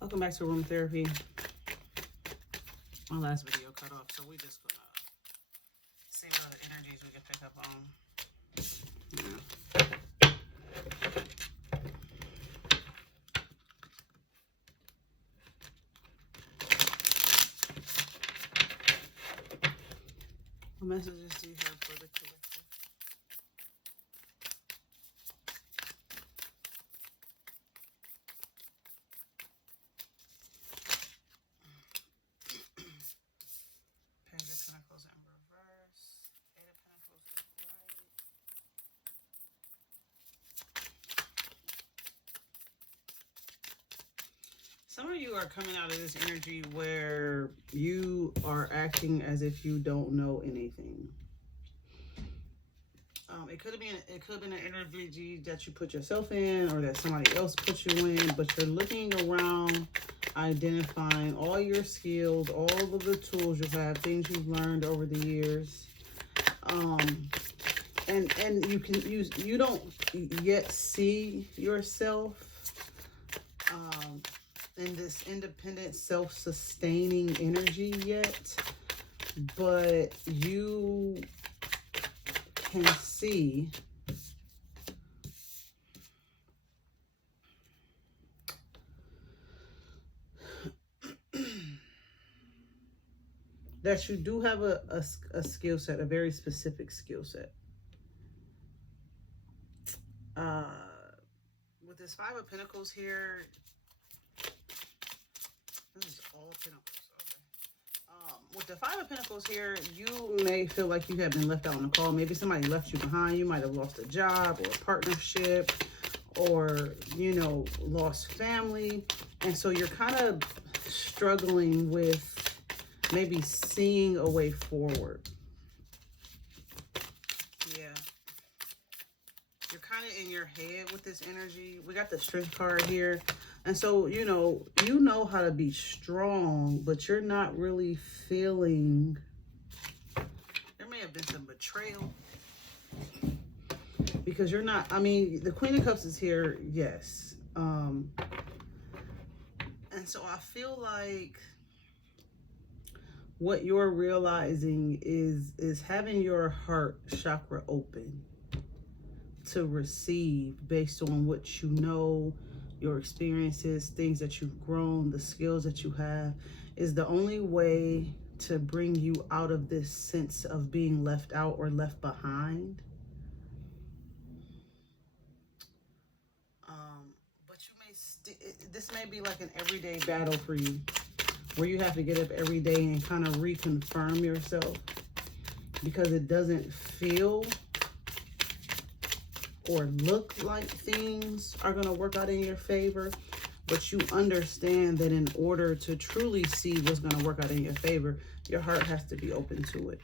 Welcome back to room therapy. My last video cut off, so we just gonna see what other energies we can pick up on. Yeah. What messages do you have for the collective? Page of Pentacles in reverse. Eight of Pentacles upright. Some of you are coming out of this energy where you are acting as if you don't know anything. It could have been an energy that you put yourself in or that somebody else put you in, but you're looking around, identifying all your skills, all of the tools you have, things you've learned over the years. And you don't yet see yourself in this independent, self-sustaining energy yet, but you can see that you do have a skill set, a very specific skill set. With this Five of Pentacles here, this is all Pentacles. With the Five of Pentacles here, you may feel like you have been left out on the call. Maybe somebody left you behind. You might have lost a job or a partnership, or, you know, lost family. And so you're kind of struggling with maybe seeing a way forward. Yeah. You're kind of in your head with this energy. We got the Strength card here. And so, you know how to be strong, but you're not really feeling, there may have been some betrayal. Because you're not, I mean, the Queen of Cups is here, yes. And so I feel like what you're realizing is having your heart chakra open to receive based on what you know, your experiences, things that you've grown, the skills that you have, is the only way to bring you out of this sense of being left out or left behind. But you may this may be like an everyday battle for you, where you have to get up every day and kind of reconfirm yourself, because it doesn't feel or look like things are going to work out in your favor. But you understand that in order to truly see what's going to work out in your favor, your heart has to be open to it.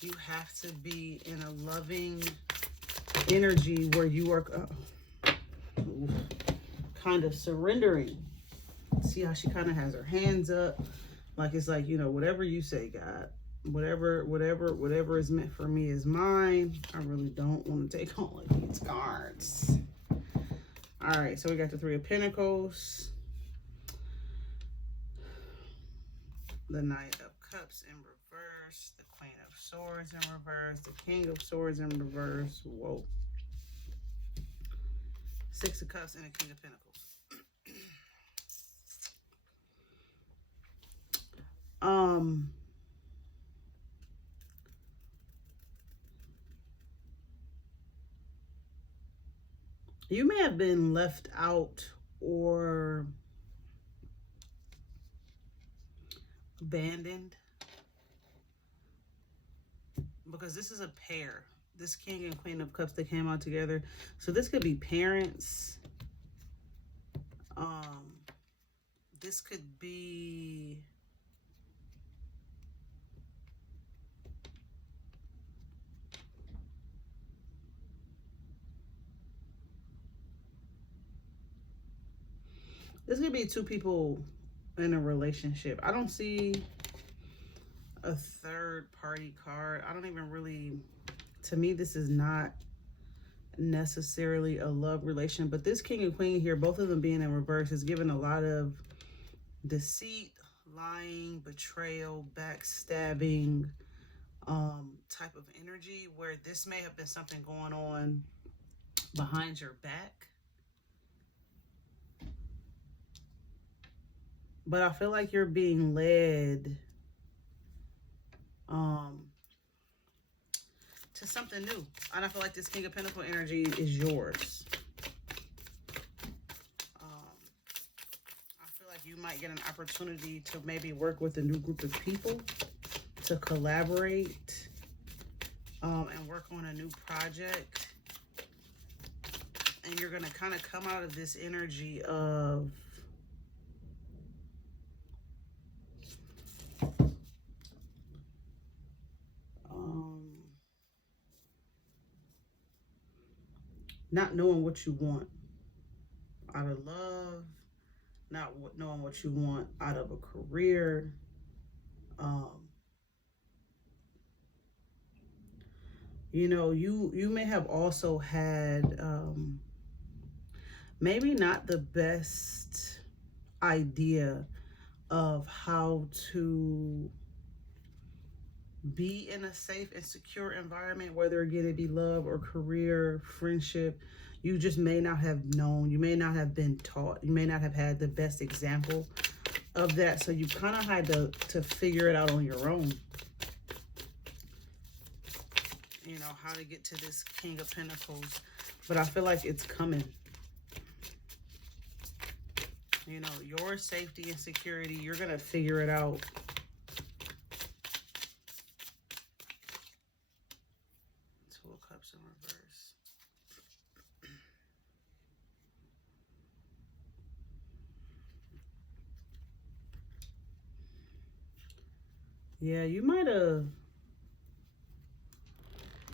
You have to be in a loving energy where you are kind of surrendering. See how she kind of has her hands up, like it's like, you know, whatever you say, God, whatever is meant for me is mine. I really don't want to take all of these cards. All right, so we got the Three of Pentacles, the Knight of Cups in reverse, the Queen of Swords in reverse, the King of Swords in reverse. Whoa. Six of Cups and the King of Pentacles. You may have been left out or abandoned, because this is a pair. This King and Queen of Cups that came out together. So this could be parents. This could be two people in a relationship. I don't see a third party card. I don't even really, to me, this is not necessarily a love relation. But this king and queen here, both of them being in reverse, is giving a lot of deceit, lying, betrayal, backstabbing type of energy, where this may have been something going on behind your back. But I feel like you're being led to something new. And I feel like this King of Pentacle energy is yours. I feel like you might get an opportunity to maybe work with a new group of people, to collaborate, and work on a new project. And you're going to kind of come out of this energy of not knowing what you want out of love, not knowing what you want out of a career. You know, you may have also had maybe not the best idea of how to be in a safe and secure environment, whether again it be love or career, friendship. You just may not have known, you may not have been taught, you may not have had the best example of that. So you kind of had to figure it out on your own. You know, how to get to this King of Pentacles. But I feel like it's coming. You know, your safety and security, you're going to figure it out. Two of Cups in reverse. Yeah, you might have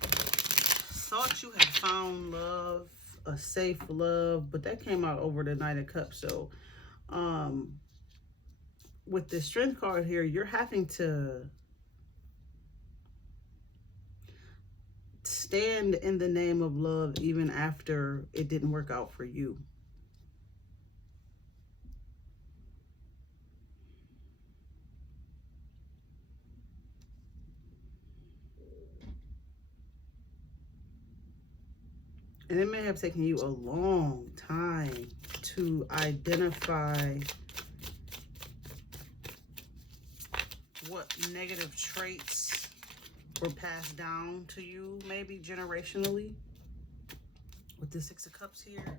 thought you had found love, a safe love, but that came out over the Knight of Cups. So with the Strength card here, you're having to stand in the name of love even after it didn't work out for you. And it may have taken you a long time to identify what negative traits were passed down to you, maybe generationally. With the Six of Cups here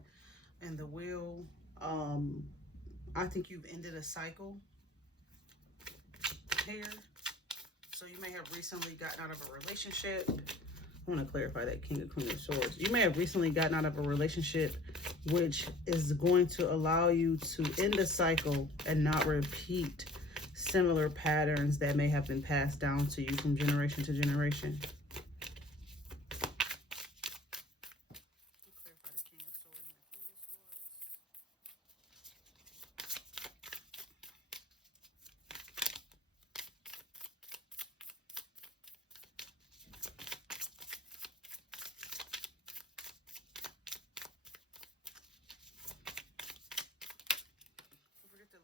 and the Wheel, I think you've ended a cycle here. So you may have recently gotten out of a relationship. I want to clarify that King of Queen of Swords. You may have recently gotten out of a relationship which is going to allow you to end a cycle and not repeat similar patterns that may have been passed down to you from generation to generation.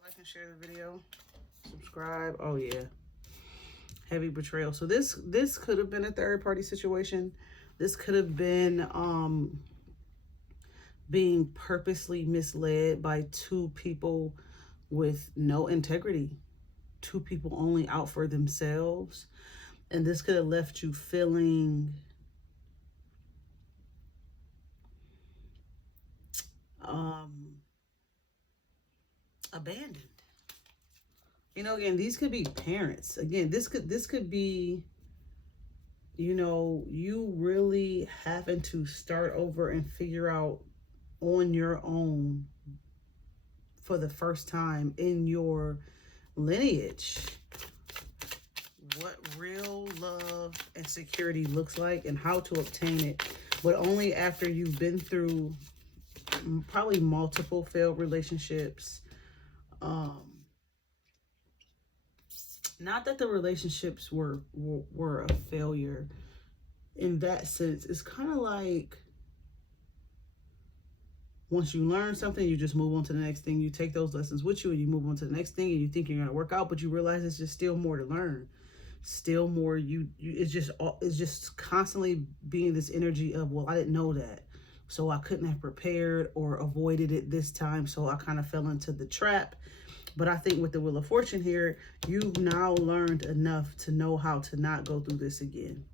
Like and share the video, subscribe. Oh yeah, heavy betrayal. So this could have been a third party situation. This could have been being purposely misled by two people with no integrity, two people only out for themselves, and this could have left you feeling abandoned. You know, again, these could be parents. Again, this could be, you know, you really having to start over and figure out on your own for the first time in your lineage what real love and security looks like and how to obtain it, but only after you've been through probably multiple failed relationships. Not that the relationships were a failure in that sense. It's kind of like Once you learn something, you just move on to the next thing. You take those lessons with you and you move on to the next thing, and you think you're going to work out, but you realize it's just still more to learn. Still more, it's just constantly being this energy of, well, I didn't know that, so I couldn't have prepared or avoided it this time, so I kind of fell into the trap. But I think with the Wheel of Fortune here, you've now learned enough to know how to not go through this again.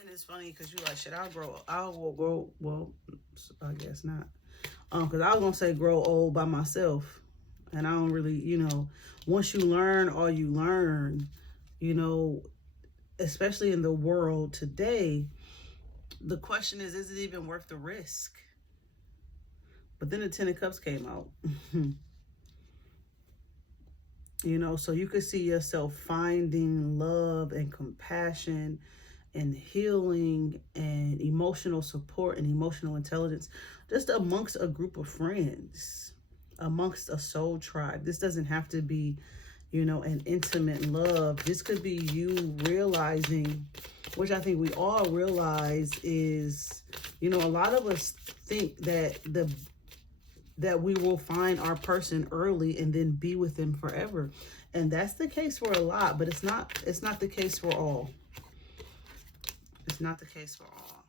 And it's funny because you're like, shit, I will grow, well, I guess not. Because I was going to say grow old by myself. And I don't really, once you learn all you learn, especially in the world today, the question is it even worth the risk? But then the Ten of Cups came out. So you could see yourself finding love and compassion and healing and emotional support and emotional intelligence just amongst a group of friends, amongst a soul tribe. This doesn't have to be, an intimate love. This could be you realizing, which I think we all realize is, a lot of us think that that we will find our person early and then be with them forever. And that's the case for a lot, but it's not the case for all. It's not the case for all.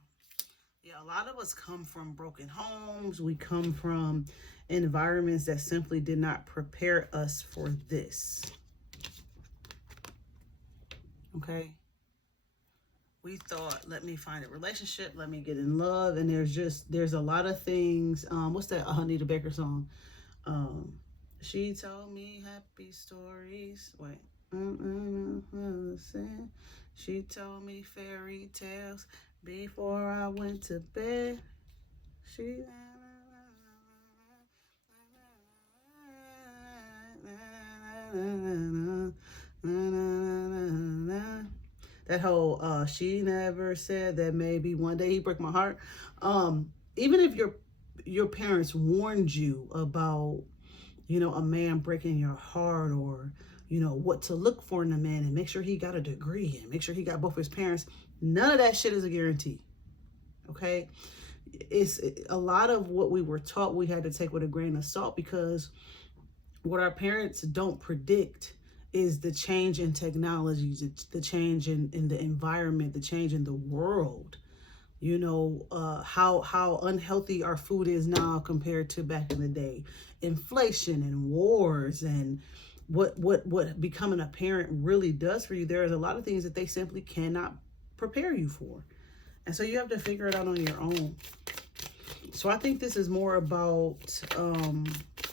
Yeah, a lot of us come from broken homes. We come from environments that simply did not prepare us for this. Okay? We thought, let me find a relationship, let me get in love, and there's a lot of things. What's that Anita Baker song? She told me happy stories. Wait. She told me fairy tales before I went to bed. That whole she never said that maybe one day he break my heart. Even if your parents warned you about, a man breaking your heart, or what to look for in a man, and make sure he got a degree and make sure he got both his parents, none of that shit is a guarantee. Okay? It's a lot of what we were taught we had to take with a grain of salt, because what our parents don't predict is the change in technology, the change in the environment, the change in the world. How unhealthy our food is now compared to back in the day. Inflation and wars and what becoming a parent really does for you. There's a lot of things that they simply cannot prepare you for. And so you have to figure it out on your own. So I think this is more about,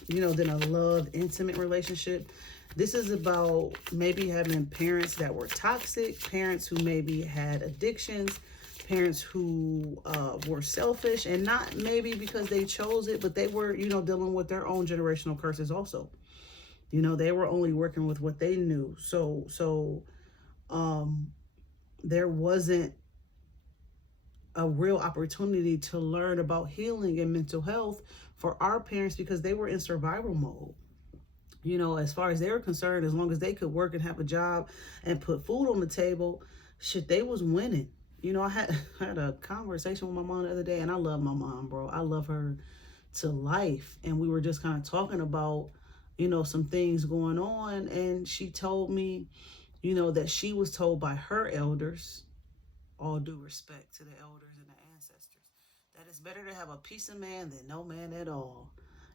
than a love, intimate relationship. This is about maybe having parents that were toxic, parents who maybe had addictions, parents who were selfish, and not maybe because they chose it, but they were, dealing with their own generational curses also. They were only working with what they knew. So there wasn't a real opportunity to learn about healing and mental health for our parents, because they were in survival mode. As far as they were concerned, as long as they could work and have a job and put food on the table, shit, they was winning. I had a conversation with my mom the other day, and I love my mom, bro. I love her to life. And we were just kind of talking about, some things going on. And she told me, that she was told by her elders, all due respect to the elders and the ancestors, that it's better to have a piece of man than no man at all.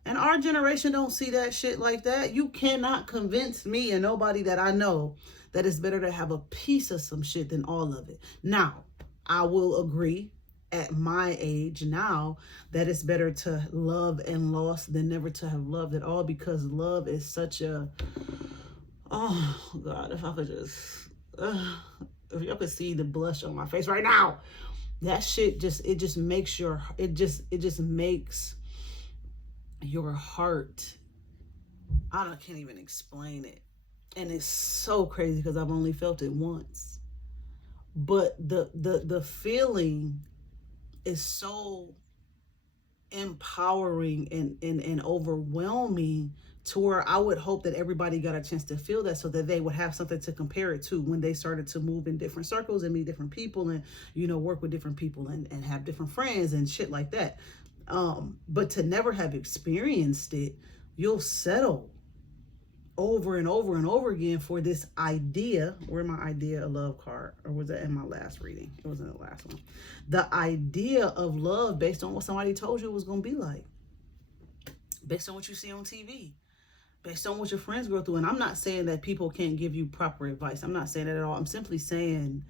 And our generation don't see that shit like that. You cannot convince me and nobody that I know that it's better to have a piece of some shit than all of it. Now, I will agree at my age now that it's better to love and lost than never to have loved at all, because love is such a, oh God, if I could just, if y'all could see the blush on my face right now, that shit just makes your heart, can't even explain it. And it's so crazy because I've only felt it once. But the feeling is so empowering and overwhelming to where I would hope that everybody got a chance to feel that, so that they would have something to compare it to when they started to move in different circles and meet different people, and, you know, work with different people, and have different friends and shit like that. But to never have experienced it, you'll settle over and over and over again for this idea. Where my idea of love card, or was that in my last reading? It was in the last one. The idea of love based on what somebody told you it was going to be like, based on what you see on TV, based on what your friends go through. And I'm not saying that people can't give you proper advice. I'm not saying that at all. I'm simply saying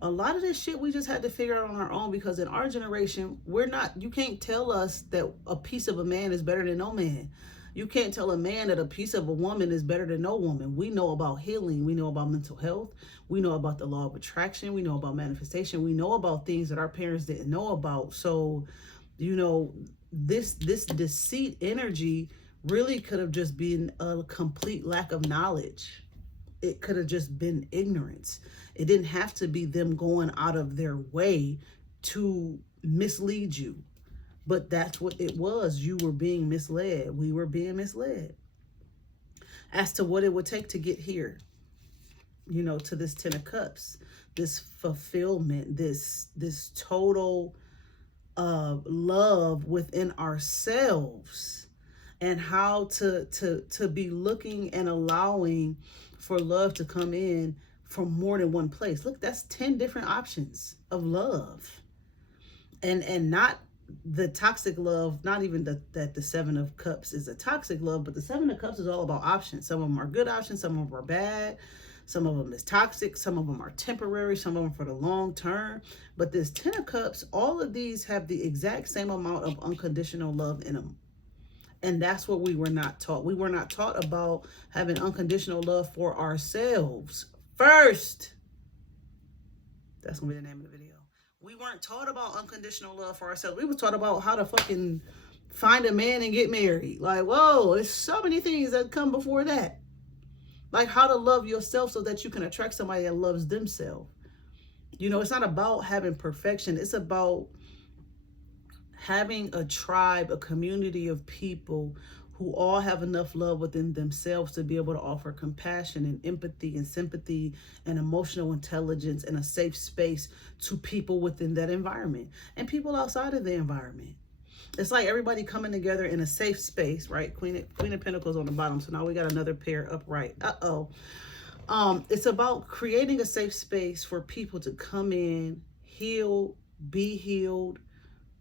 a lot of this shit we just had to figure out on our own, because in our generation, you can't tell us that a piece of a man is better than no man. You can't tell a man that a piece of a woman is better than no woman. We know about healing. We know about mental health. We know about the law of attraction. We know about manifestation. We know about things that our parents didn't know about. So, you know, this deceit energy really could have just been a complete lack of knowledge. It could have just been ignorance. It didn't have to be them going out of their way to mislead you. But that's what it was. You were being misled. We were being misled as to what it would take to get here, you know, to this 10 of Cups, this fulfillment, this total love within ourselves, and how to be looking and allowing for love to come in from more than one place. Look, that's 10 different options of love, and not the toxic love. Not even that the 7 of Cups is a toxic love, but the 7 of Cups is all about options. Some of them are good options, some of them are bad, some of them is toxic, some of them are temporary, some of them for the long term. But this 10 of Cups, all of these have the exact same amount of unconditional love in them. And that's what we were not taught. We were not taught about having unconditional love for ourselves first. That's gonna be the name of the video. We weren't taught about unconditional love for ourselves. We were taught about how to fucking find a man and get married. Like, whoa, there's so many things that come before that. Like how to love yourself so that you can attract somebody that loves themselves. You know, it's not about having perfection. It's about having a tribe, a community of people who all have enough love within themselves to be able to offer compassion and empathy and sympathy and emotional intelligence and a safe space to people within that environment and people outside of the environment. It's like everybody coming together in a safe space, right? Queen of Pentacles on the bottom. So now we got another pair upright. It's about creating a safe space for people to come in, heal, be healed,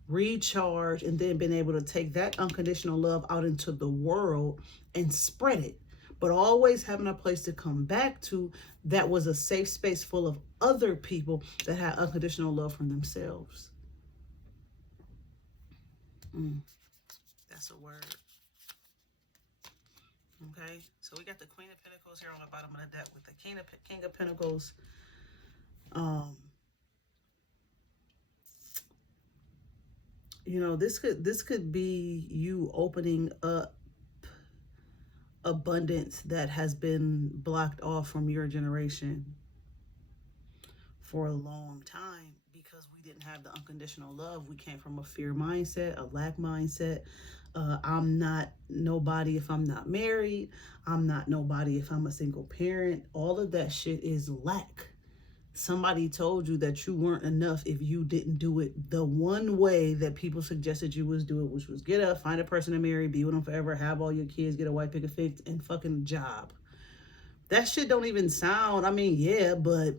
recharge, and then being able to take that unconditional love out into the world and spread it. But always having a place to come back to that was a safe space full of other people that had unconditional love from themselves. That's a word. Okay, so we got the Queen of Pentacles here on the bottom of the deck with the King of Pentacles. You know, this could be you opening up abundance that has been blocked off from your generation for a long time because we didn't have the unconditional love. We came from a fear mindset, a lack mindset. I'm not nobody if I'm not married. I'm not nobody if I'm a single parent. All of that shit is lack. Somebody told you that you weren't enough if you didn't do it the one way that people suggested you was do it, which was get up, find a person to marry, be with them forever, have all your kids, get a white picket fence, and fucking job. That shit don't even sound, I mean, yeah, but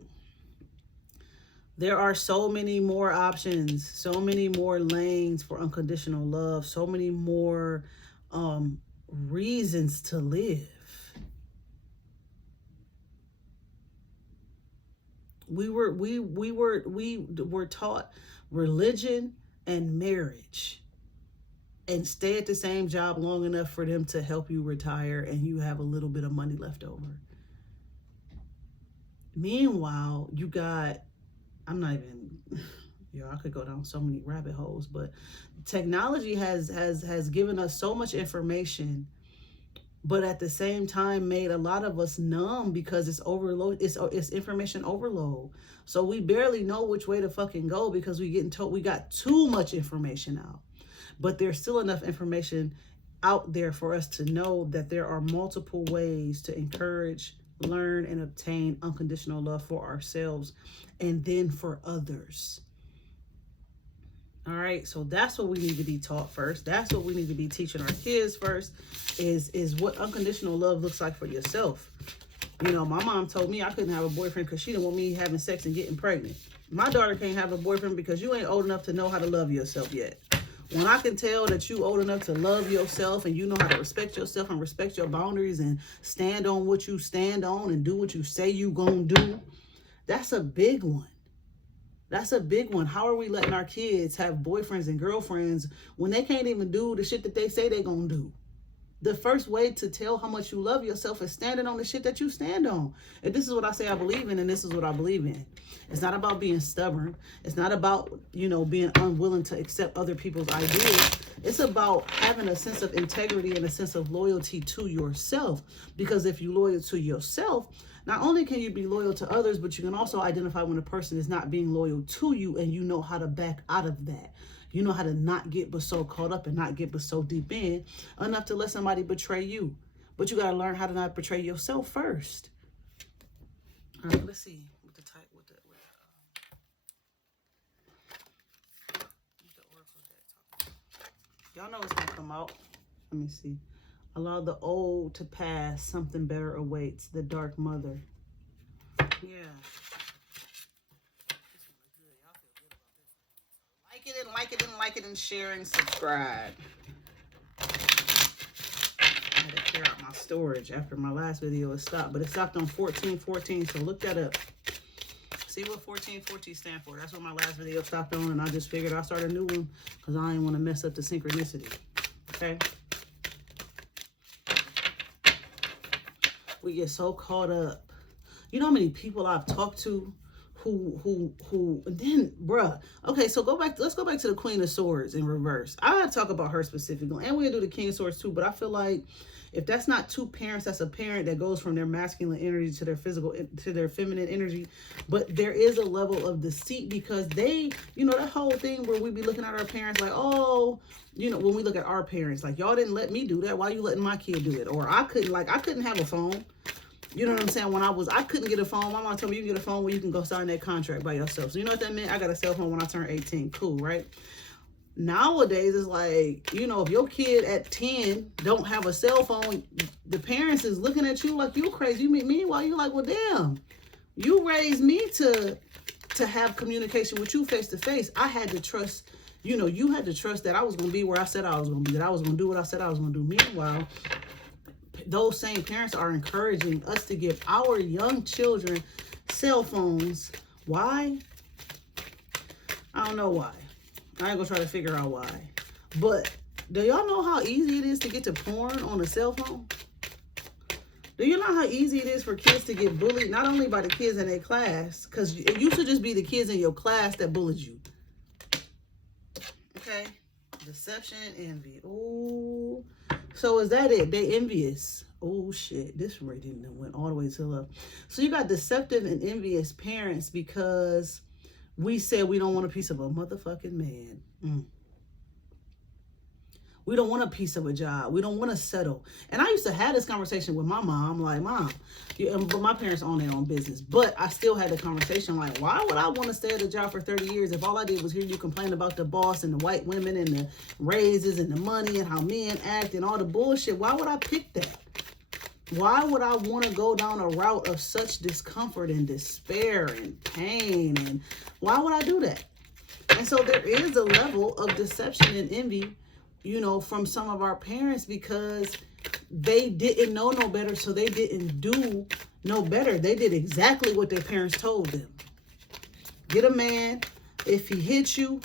there are so many more options, so many more lanes for unconditional love, so many more reasons to live. We were taught religion and marriage and stay at the same job long enough for them to help you retire and you have a little bit of money left over. Meanwhile, you got, I'm not even, I could go down so many rabbit holes, but technology has given us so much information, but at the same time made a lot of us numb because it's overload. It's information overload. So we barely know which way to fucking go because we got too much information out. But there's still enough information out there for us to know that there are multiple ways to encourage, learn, and obtain unconditional love for ourselves and then for others. All right, so that's what we need to be taught first. That's what we need to be teaching our kids first, is what unconditional love looks like for yourself. You know, my mom told me I couldn't have a boyfriend because she didn't want me having sex and getting pregnant. My daughter can't have a boyfriend because you ain't old enough to know how to love yourself yet. When I can tell that you old enough to love yourself and you know how to respect yourself and respect your boundaries and stand on what you stand on and do what you say you gonna do, that's a big one. That's a big one. How are we letting our kids have boyfriends and girlfriends when they can't even do the shit that they say they gonna do? The first way to tell how much you love yourself is standing on the shit that you stand on. And this is what I say I believe in, and this is what I believe in. It's not about being stubborn. It's not about, you know, being unwilling to accept other people's ideas. It's about having a sense of integrity and a sense of loyalty to yourself. Because if you're loyal to yourself, not only can you be loyal to others, but you can also identify when a person is not being loyal to you, and you know how to back out of that. You know how to not get but so caught up and not get but so deep in enough to let somebody betray you. But you got to learn how to not betray yourself first. All right, let's see what the type, what the oracle deck talking about. Y'all know it's gonna come out. Let me see. Allow the old to pass. Something better awaits. The Dark Mother. Yeah. Like it, and share and subscribe. I had to clear out my storage after my last video was stopped, but it stopped on 1414, so look that up. See what 1414 stand for. That's what my last video stopped on, and I just figured I'll start a new one because I didn't want to mess up the synchronicity. Okay? We get so caught up. You know how many people I've talked to who then, bruh. Okay, so let's go back to the Queen of Swords in reverse. I talk about her specifically, and we'll do the King of Swords too, but I feel like if that's not two parents, that's a parent that goes from their masculine energy to their physical, to their feminine energy. But there is a level of deceit because they, you know, that whole thing where we be looking at our parents like, oh, you know, when we look at our parents, like, y'all didn't let me do that. Why you letting my kid do it? Or I couldn't have a phone. You know what I'm saying? I couldn't get a phone. My mom told me you can get a phone where you can go sign that contract by yourself. So you know what that meant? I got a cell phone when I turned 18. Cool, right? Nowadays, it's like, you know, if your kid at 10 don't have a cell phone, the parents is looking at you like you crazy. Meanwhile, you like, well, damn, you raised me to have communication with you face to face. I had to trust, you know, you had to trust that I was going to be where I said I was going to be, that I was going to do what I said I was going to do. Meanwhile, those same parents are encouraging us to give our young children cell phones. Why? I don't know why. I ain't gonna try to figure out why. But do y'all know how easy it is to get to porn on a cell phone? Do you know how easy it is for kids to get bullied? Not only by the kids in their class, because it used to just be the kids in your class that bullied you. Okay? Deception, envy. Ooh. So is that it? They envious. Oh shit, this rating went all the way to the left. So you got deceptive and envious parents because we said we don't want a piece of a motherfucking man. We don't want a piece of a job. We don't want to settle. And I used to have this conversation with my mom, like, Mom, but my parents own their own business. But I still had the conversation like, why would I want to stay at a job for 30 years if all I did was hear you complain about the boss and the white women and the raises and the money and how men act and all the bullshit? Why would I pick that? Why would I want to go down a route of such discomfort and despair and pain? And why would I do that? And so there is a level of deception and envy, you know, from some of our parents because they didn't know no better, so they didn't do no better. They did exactly what their parents told them. Get a man. If he hits you,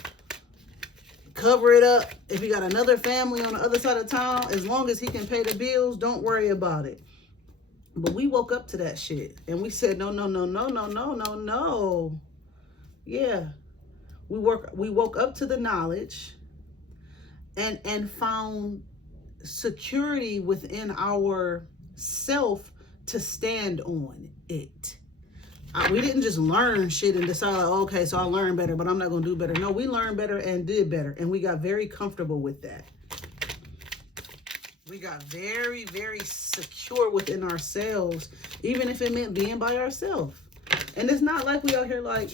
cover it up. If you got another family on the other side of town, as long as he can pay the bills, don't worry about it. But we woke up to that shit and we said, no. Yeah. We woke up to the knowledge and found security within our self to stand on it. We didn't just learn shit and decide, like, okay, so I learned better, but I'm not going to do better. No, we learned better and did better. And we got very comfortable with that. We got very, very secure within ourselves, even if it meant being by ourselves. And it's not like we out here like,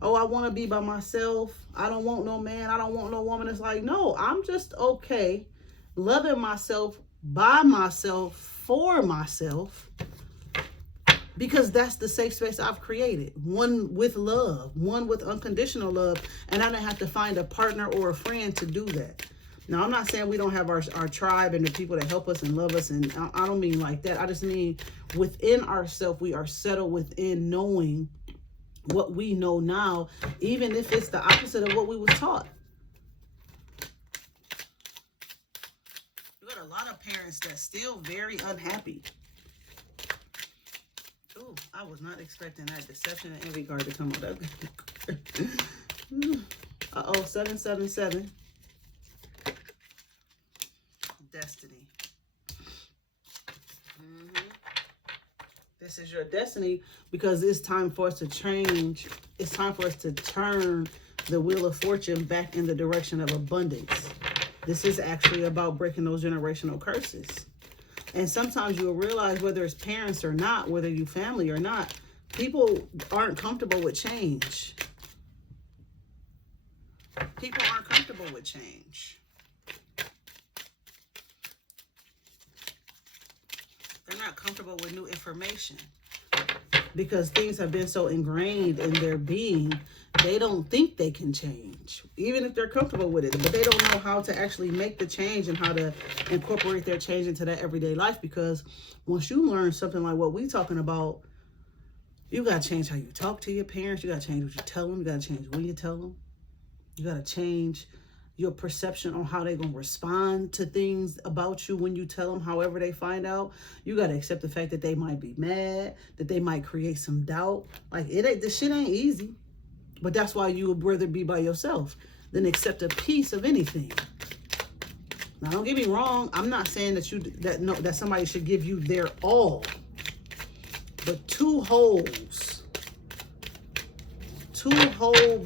oh, I want to be by myself. I don't want no man. I don't want no woman. It's like, no, I'm just okay loving myself by myself for myself, because that's the safe space I've created. One with love, one with unconditional love. And I don't have to find a partner or a friend to do that. Now, I'm not saying we don't have our tribe and the people that help us and love us. And I don't mean like that. I just mean within ourselves, we are settled within knowing what we know now, even if it's the opposite of what we was taught. You got a lot of parents that's still very unhappy. Ooh, I was not expecting that deception and envy card to come out. Uh-oh, 777. Destiny. This is your destiny, because it's time for us to change. It's time for us to turn the wheel of fortune back in the direction of abundance. This is actually about breaking those generational curses. And sometimes you'll realize, whether it's parents or not, whether you family or not, people aren't comfortable with change. People aren't comfortable with change. They're not comfortable with new information, because things have been so ingrained in their being, they don't think they can change, even if they're comfortable with it. But they don't know how to actually make the change and how to incorporate their change into their everyday life. Because once you learn something like what we're talking about, you got to change how you talk to your parents. You got to change what you tell them. You got to change when you tell them. You got to change your perception on how they're going to respond to things about you when you tell them, however they find out. You got to accept the fact that they might be mad, that they might create some doubt. Like, this shit ain't easy. But that's why you would rather be by yourself than accept a piece of anything. Now, don't get me wrong. I'm not saying that somebody should give you their all. But two whole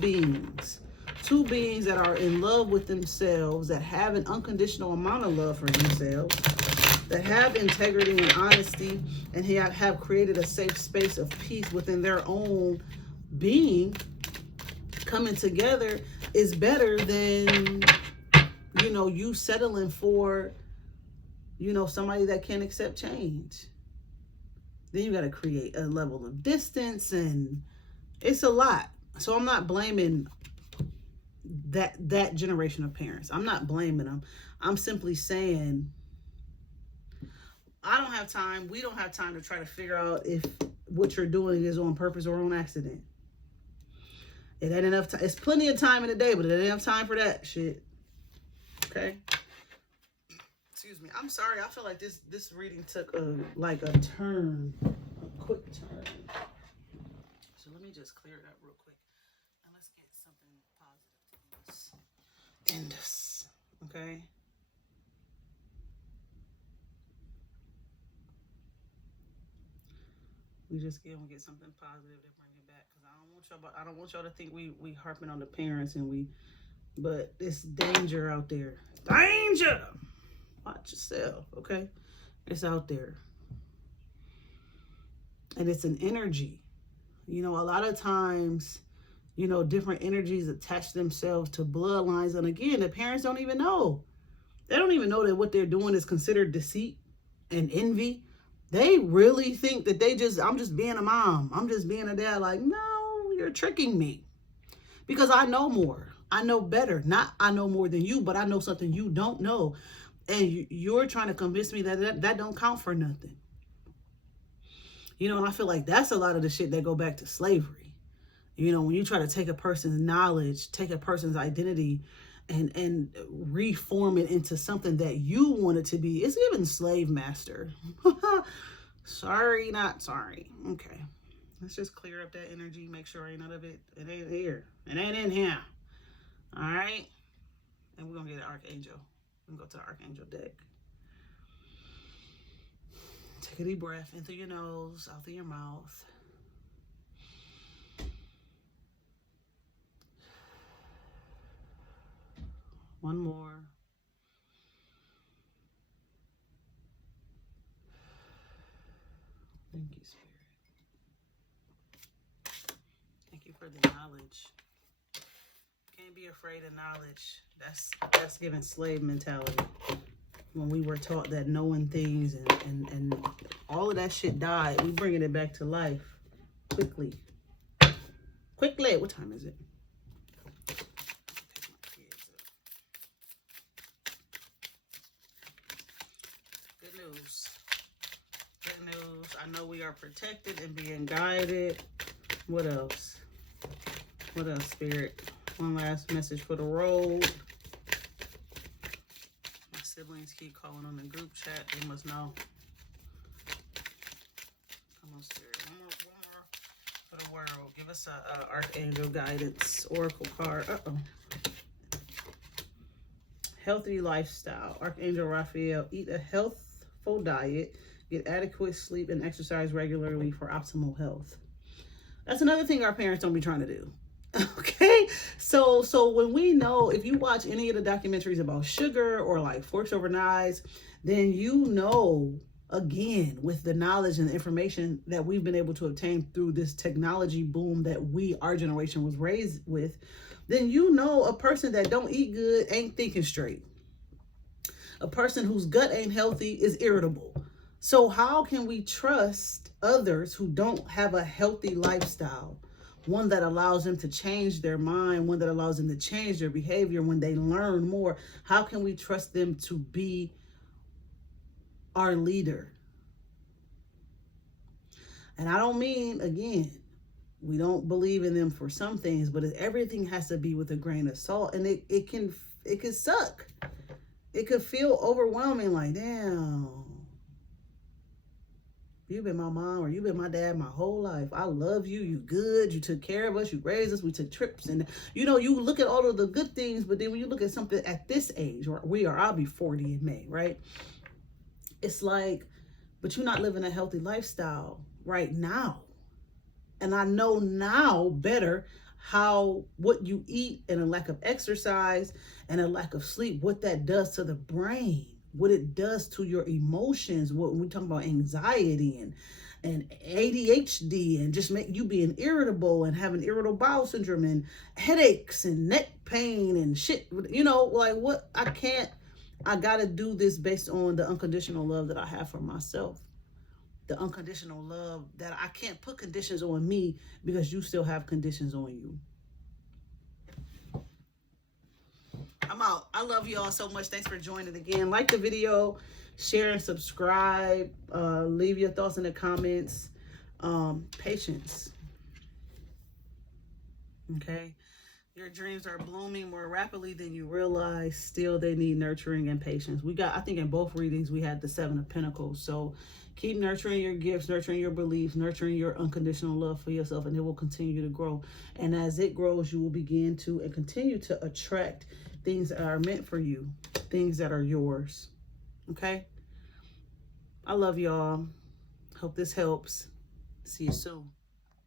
beings. Two beings that are in love with themselves, that have an unconditional amount of love for themselves, that have integrity and honesty, and have created a safe space of peace within their own being, coming together is better than, you settling for, somebody that can't accept change. Then you got to create a level of distance, and it's a lot. So I'm not blaming that generation of parents. I'm not blaming them. I'm simply saying, I don't have time. We don't have time to try to figure out if what you're doing is on purpose or on accident. It ain't enough time. It's plenty of time in the day, but it ain't enough time for that shit. Okay? Excuse me. I'm sorry. I feel like this reading took a turn, a quick turn. So let me just clear it up real quick, and let's get something positive to end this. Okay? We just gonna get something positive to bring it back, because I don't want y'all to think we harping on the parents, but it's danger out there. Danger! Watch yourself, okay? It's out there. And it's an energy. A lot of times, different energies attach themselves to bloodlines. And again, the parents don't even know. They don't even know that what they're doing is considered deceit and envy. They really think that I'm just being a mom. I'm just being a dad. Like, no, you're tricking me. Because I know more. I know better. Not I know more than you, but I know something you don't know. And you're trying to convince me that don't count for nothing. And I feel like that's a lot of the shit that go back to slavery. When you try to take a person's knowledge, take a person's identity, and reform it into something that you want it to be. It's even slave master. Sorry, not sorry. Okay. Let's just clear up that energy. Make sure ain't none of it. It ain't here. It ain't in here. All right. And we're going to get an archangel. We're going to go to the archangel deck. Take a deep breath in through your nose, out through your mouth. One more. For the knowledge. Can't be afraid of knowledge. That's giving slave mentality. When we were taught that knowing things and all of that shit died, we bringing it back to life quickly. Quickly. What time is it? Good news. Good news. I know we are protected and being guided. What else? What else, Spirit? One last message for the road. My siblings keep calling on the group chat. They must know. Come on, Spirit. One more for the world. Give us a Archangel guidance oracle card. Healthy lifestyle. Archangel Raphael. Eat a healthful diet. Get adequate sleep and exercise regularly for optimal health. That's another thing our parents don't be trying to do. Okay, so when we know, if you watch any of the documentaries about sugar or like forks over knives, then you know, again, with the knowledge and the information that we've been able to obtain through this technology boom that our generation was raised with, then you know a person that don't eat good ain't thinking straight. A person whose gut ain't healthy is irritable. So how can we trust others who don't have a healthy lifestyle? One that allows them to change their mind, one that allows them to change their behavior when they learn more. How can we trust them to be our leader? And I don't mean, again, we don't believe in them for some things, but everything has to be with a grain of salt. And it can suck. It could feel overwhelming, like, damn. You've been my mom or you've been my dad my whole life. I love you. You good. You took care of us. You raised us. We took trips. And, you know, you look at all of the good things, but then when you look at something at this age, or I'll be 40 in May, right? It's like, but you're not living a healthy lifestyle right now. And I know now better what you eat and a lack of exercise and a lack of sleep, what that does to the brain. What it does to your emotions, when we talk about anxiety and ADHD and just make you being irritable and having irritable bowel syndrome and headaches and neck pain and shit, you know, like what I gotta do this based on the unconditional love that I have for myself. The unconditional love that I can't put conditions on me because you still have conditions on you. I'm out. I love you all so much. Thanks for joining again. Like the video, share and subscribe. Leave your thoughts in the comments. Patience. Okay. Your dreams are blooming more rapidly than you realize. Still, they need nurturing and patience. I think in both readings, we had the 7 of Pentacles. So keep nurturing your gifts, nurturing your beliefs, nurturing your unconditional love for yourself, and it will continue to grow. And as it grows, you will begin to and continue to attract things that are meant for you, things that are yours. Okay? I love y'all. Hope this helps. See you soon.